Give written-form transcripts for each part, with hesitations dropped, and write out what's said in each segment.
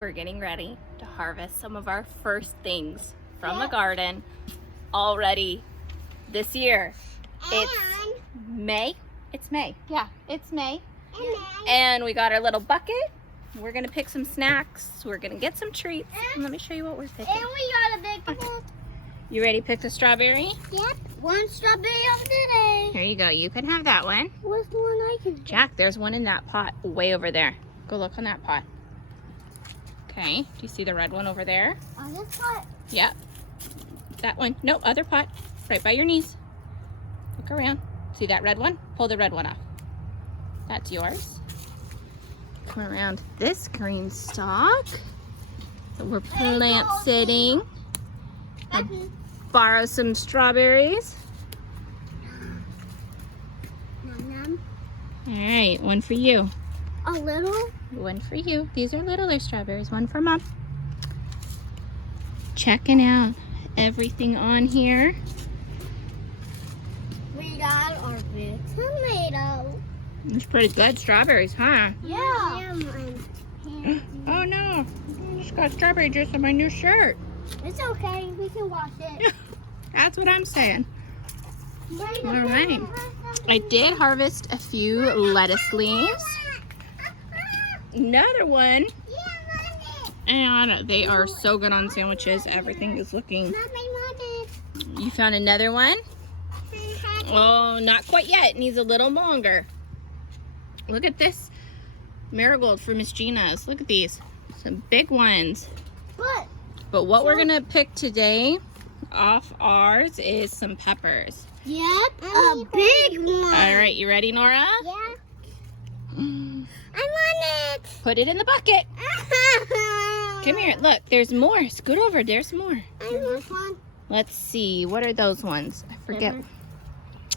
We're getting ready to harvest some of our first things from the garden already this year. It's May. It's May. Yeah, it's May. And we got our little bucket. We're going to pick some snacks. We're going to get some treats. And let me show you what we're picking. And we got a big one. You ready to pick the strawberry? Yep. One strawberry of the day. Here you go. You can have that one. What's the one I can? Jack, there's one in that pot way over there. Go look on that pot. Okay. Do you see the red one over there? On this pot? Yep. That one. No, other pot. Right by your knees. Look around. See that red one? Pull the red one off. That's yours. Come around this green stalk. So we're plant sitting. I'll borrow some strawberries. Nom, All right, one for you. a little? One for you. These are littler strawberries. One for Mom. Checking out everything on here. We got our big tomato. It's pretty good strawberries, huh? Yeah. Oh no, I just got strawberry juice on my new shirt. It's okay. We can wash it. That's what I'm saying. All right. I did harvest a few lettuce leaves. Another one. And they are so good on sandwiches. Everything is looking. You found another one? Oh, not quite yet. It needs a little longer. Look at this marigold for Miss Gina's. Look at these. Some big ones. But what we're going to pick today off ours is some peppers. Yep, a big one. All right, you ready, Nora? Yeah. I want it. Put it in the bucket. Come here. Look, there's more. Scoot over. There's more. I want one. Let's see. What are those ones? I forget. Peppers.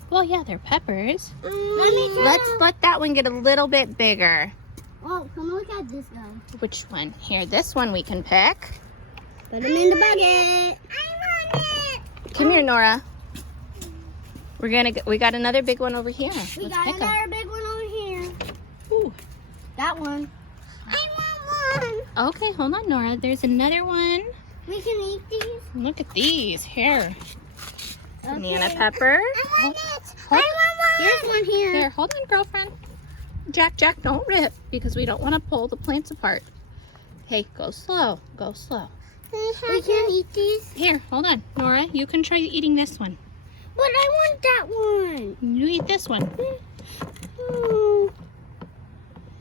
Well, yeah, they're peppers. Let me try. Let's let that one get a little bit bigger. Oh, come look at this though. Which one? Here, this one we can pick. Put them in the bucket. I want it. Come here, Nora. We got another big one over here. We Let's got pick 'em. another big one over here. Ooh. That one. I want one. Okay, hold on, Nora. There's another one. We can eat these. Look at these. Here. Banana Okay. pepper. I want it. Hold- I want one. There's one here. Here, hold on, girlfriend. Jack, don't rip because we don't want to pull the plants apart. Hey, go slow. Go slow. We can eat these. Here, hold on. Nora, you can try eating this one. But I want that one. You eat this one. Oh.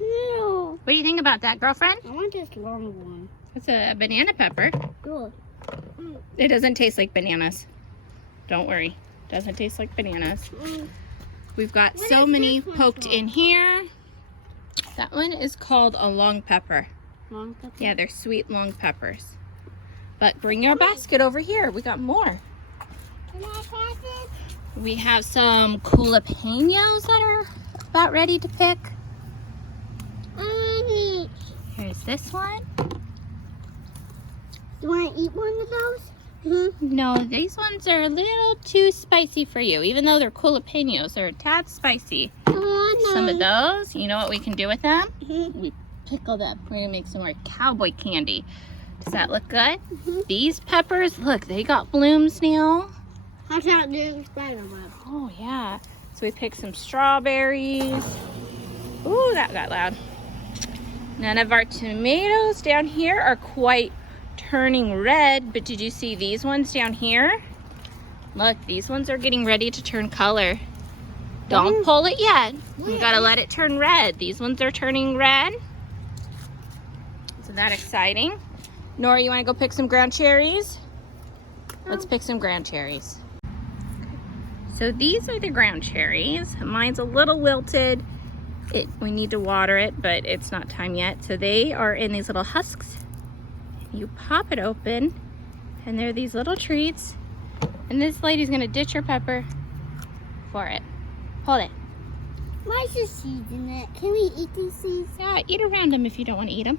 No. What do you think about that, girlfriend? I want this long one. It's a banana pepper. Good. It doesn't taste like bananas. Don't worry. Doesn't taste like bananas. We've got What so is many this one poked called? in here. That one is called a long pepper. Long pepper. Yeah, they're sweet long peppers. But bring your basket over here. We got more. Can I pass it? We have some jalapenos that are about ready to pick. Here's this one. You want to eat one of those? No, these ones are a little too spicy for you. Even though they're jalapenos, they're a tad spicy. Oh, no. Some of those, you know what we can do with them? Mhm. We pickle them. We're gonna make some more cowboy candy. Does that look good? Mhm. These peppers, look, they got blooms now. How about doing spider web? Oh yeah. So we picked some strawberries. Ooh, that got loud. None of our tomatoes down here are quite turning red, but did you see these ones down here? Look, these ones are getting ready to turn color. Don't pull it yet. We gotta let it turn red. These ones are turning red. Isn't that exciting? Nora, you wanna go pick some ground cherries? Let's pick some ground cherries. So these are the ground cherries. Mine's a little wilted. We need to water it, but it's not time yet. So they are in these little husks. You pop it open, and they're these little treats. And this lady's gonna ditch her pepper for it. Hold it. Why is there seeds in it? Can we eat these seeds? Yeah, eat around them if you don't want to eat them.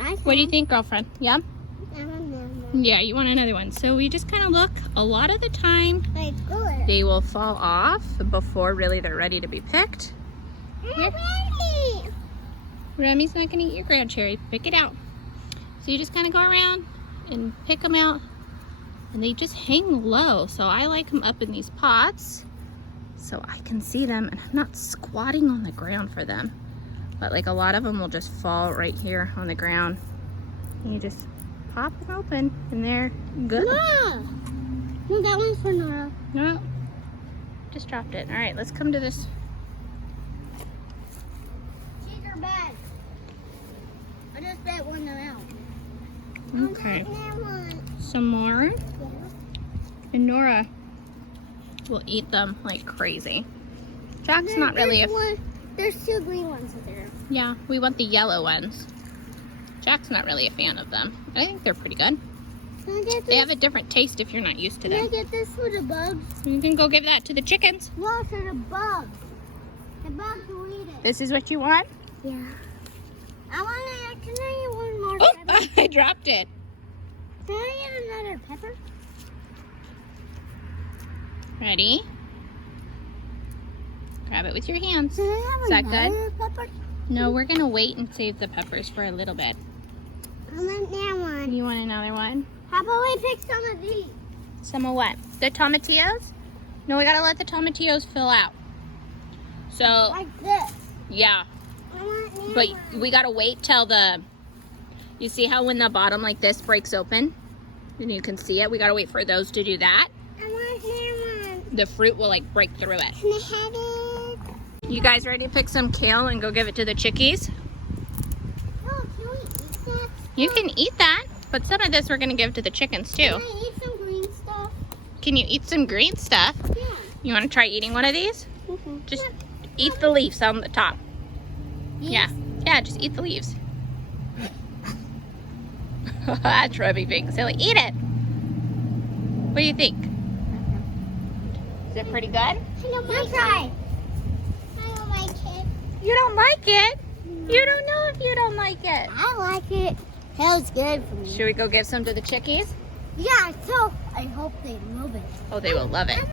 I What do you think, girlfriend? Yeah? think? Yeah, you want another one. So we just kind of look. A lot of the time, Like good. they will fall off before really they're ready to be picked. Yep. Remy's not gonna eat your ground cherry. Pick it out. So you just kind of go around and pick them out, and they just hang low. So I like them up in these pots so I can see them and I'm not squatting on the ground for them. But like a lot of them will just fall right here on the ground. And you just pop them open and they're good. Nora! No, that one's for Nora. No, just dropped it. All right, let's come to this. She's her bag. I just bet one out. Okay. That one. Some more. Yeah. And Nora will eat them like crazy. Jack's not really a... There's two green ones there. Yeah, we want the yellow ones. Jack's not really a fan of them. I think they're pretty good. Can I get They this? have a different taste if you're not used to Can I them. get this for the bugs? You can go give that to the chickens. No, for the bugs. The bugs will eat it. This is what you want? Yeah. Can I get one more Oh, pepper? I dropped it. Can I get another pepper? Ready? Grab it with your hands. Can I have Is that another pepper? No, we're gonna wait and save the peppers for a little bit. I want that one. You want another one? How about we pick some of these? Some of what? The tomatillos? No, we gotta let the tomatillos fill out. So, Like this. yeah. I want that But one. we gotta wait till you see how when the bottom like this breaks open? And you can see it. We gotta wait for those to do that. I want that one. The fruit will like break through it. Can I have it? You guys ready to pick some kale and go give it to the chickies? Oh, can we eat that? You can eat that, but some of this we're gonna give to the chickens too. Can I eat some green stuff? Can you eat some green stuff? Yeah. You wanna try eating one of these? Mm-hmm. Just eat the leaves on the top. Yeah, just eat the leaves. That's Ruby being silly. Eat it. What do you think? Is it pretty good? I don't like it. I don't like it. You don't like it? You don't know if you don't like it. I like it. Hell's good for me. Should we go give some to the chickies? Yeah, so I hope they love it. Oh, they will love it.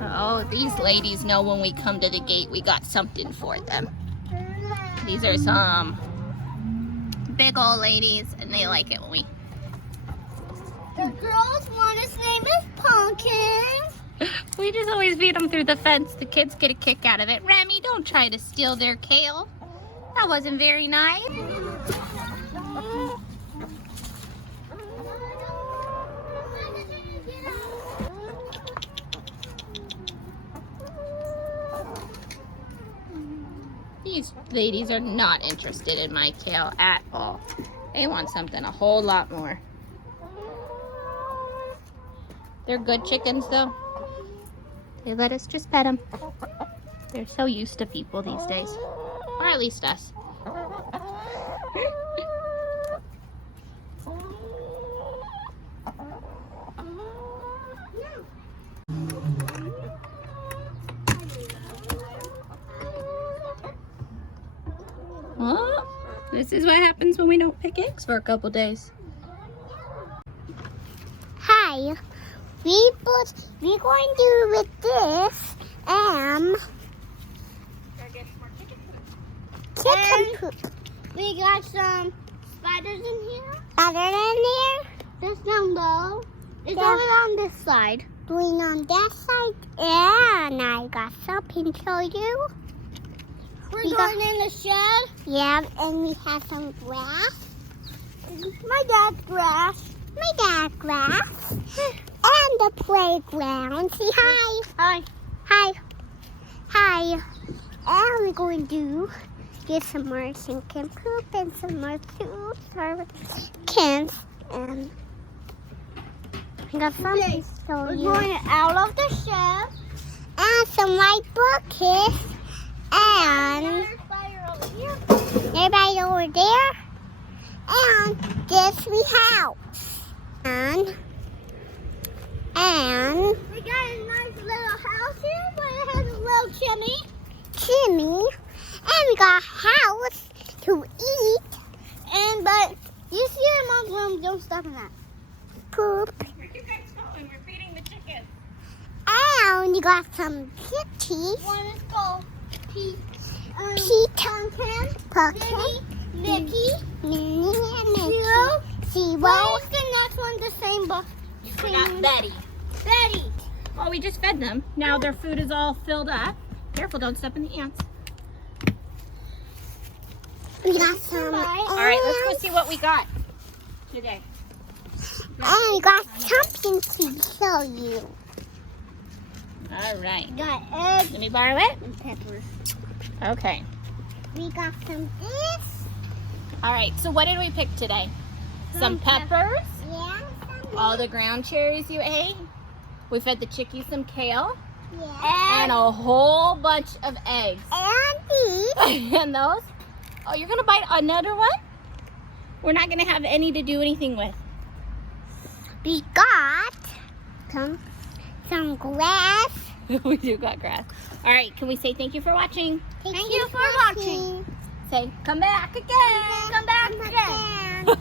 Oh, these ladies know when we come to the gate, we got something for them. These are some big old ladies, and they like it when we... The girl's one, his name is Pumpkin. We just always feed them through the fence. The kids get a kick out of it. Remy, don't try to steal their kale. That wasn't very nice. These ladies are not interested in my kale at all. They want something a whole lot more. They're good chickens though. They let us just pet them. They're so used to people these days. Or at least us. Oh, this is what happens when we don't pick eggs for a couple days. Hi. We're going to do with this chicken poop. We got some spiders in here. Spiders in here? There's down low. It's over on this side. Doing on that side. And I got something to show you. We're going in the shed. Yeah, and we have some grass. My dad's grass. My dad's grass. And the playground. Say hi. Hi. Hi. Hi. And we're going to get some more chicken poop and some more food for kids. And we got something to show you. We're going out of the shed. And some white buckets. And everybody over there. And this we house. And we got a nice little house here, but it has a little chimney. And we got a house to eat. But you see your mom's room, don't stop in that. Poop. Where you guys going? We're feeding the chickens. And you got some kitties. One is called Pete. Pumpkin. Mickey. Zero. What is the next one? The same book. You forgot Betty. Betty. Well, we just fed them. Now their food is all filled up. Careful, don't step in the ants. We got some. All right, let's go see what we got today. I got something to show you. All right. Got eggs Let me borrow it. and peppers. Okay. We got some this. All right, so what did we pick today? Some peppers. Yeah. All the ground cherries you ate. We fed the chickies some kale. Yeah. And a whole bunch of eggs. And these. And those? Oh, you're going to bite another one? We're not going to have any to do anything with. We got some grass. We do got grass. All right, can we say thank you for watching? Thank you for watching. Say, come back again. Come back again.